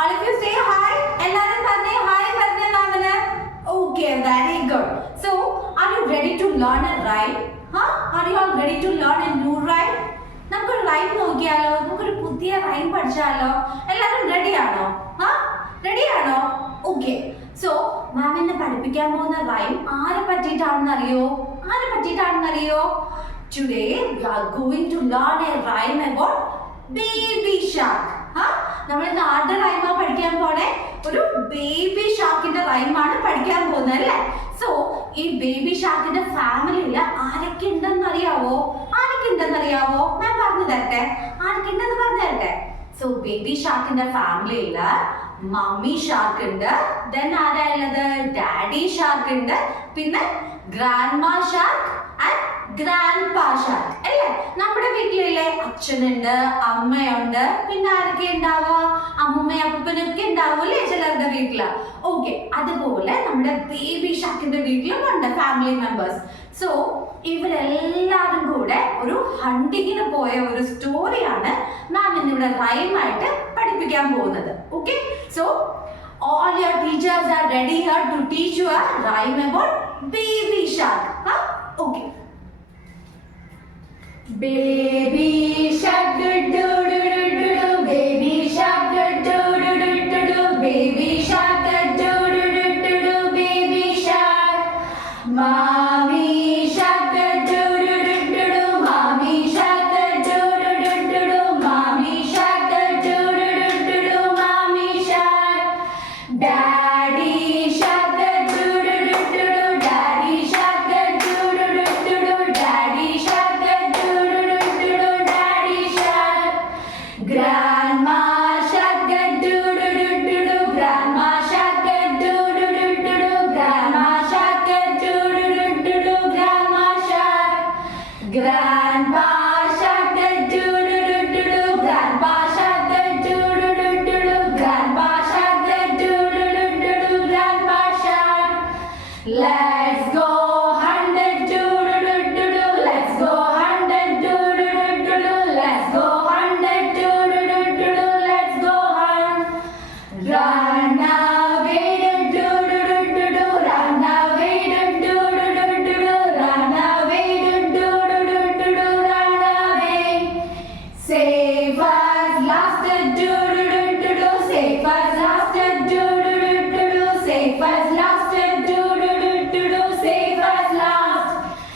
All of you say hi. എല്ലാവരും പറഞ്ഞേ hi പറഞ്ഞേ മാമന്. Okay, very good. So, are you ready to learn a rhyme? Are you all ready to learn a new rhyme? നമുക്കൊരു റൈം നോക്കിയാലോ? നമുക്കൊരു പുതിയ റൈം പഠിച്ചാലോ? എല്ലാവരും റെഡി ആണോ? റെഡി ആണോ? ഓക്കെ. സോ മാം എന്നെ പഠിപ്പിക്കാൻ പോകുന്ന റൈം ആരെ പറ്റിയിട്ടാണെന്നറിയോ? Today we are going to learn a rhyme about baby shark. നമ്മൾ നാട് റൈമാ പഠിക്കാൻ പോണേ. ഒരു ബേബി ഷാർക്കിന്റെ റൈമാണ് പഠിക്കാൻ പോകുന്നത് അല്ലേ? സോ ഈ ബേബി ഷാർക്കിന്റെ ഫാമിലിയിൽ ആരൊക്കെ ഉണ്ടെന്ന് അറിയാവോ? ഞാൻ പറഞ്ഞു തരട്ടെ. ആരൊക്കെ ഉണ്ടെന്ന് പറഞ്ഞു തരട്ടെ. സോ ബേബി ഷാർക്കിന്റെ ഫാമിലിയിൽ മമ്മി ഷാർക്ക് ഉണ്ട്, ദെൻ ആരാ ഉള്ളത്? ഡാഡി ഷാർക്ക് ഉണ്ട്, പിന്നെ grandma shark and grandpa shark അല്ലേ? നമ്മുടെ വീട്ടിലല്ലേ അച്ഛനുണ്ട്, അമ്മയുണ്ട്, പിന്നെ ആരൊക്കെ ഉണ്ടാവുക? അമ്മൂമ്മയും അപ്പൂപ്പനൊക്കെ ഉണ്ടാവൂല്ലേ ചിലരുടെ വീട്ടില്. ഓക്കെ, അതുപോലെ നമ്മുടെ ബേബി ഷാർക്കിന്റെ വീട്ടിലും ഉണ്ട് ഫാമിലി മെമ്പേഴ്സ്. സോ ഇവരെല്ലാവരും കൂടെ ഒരു ഹണ്ടിങ്ങിന് പോയ ഒരു സ്റ്റോറിയാണ് മാം ഇന്നിവിടെ റൈമായിട്ട് പഠിപ്പിക്കാൻ പോകുന്നത്. Okay, so all your teachers are ready here to teach you a rhyme about baby shark. Okay. Baby shark do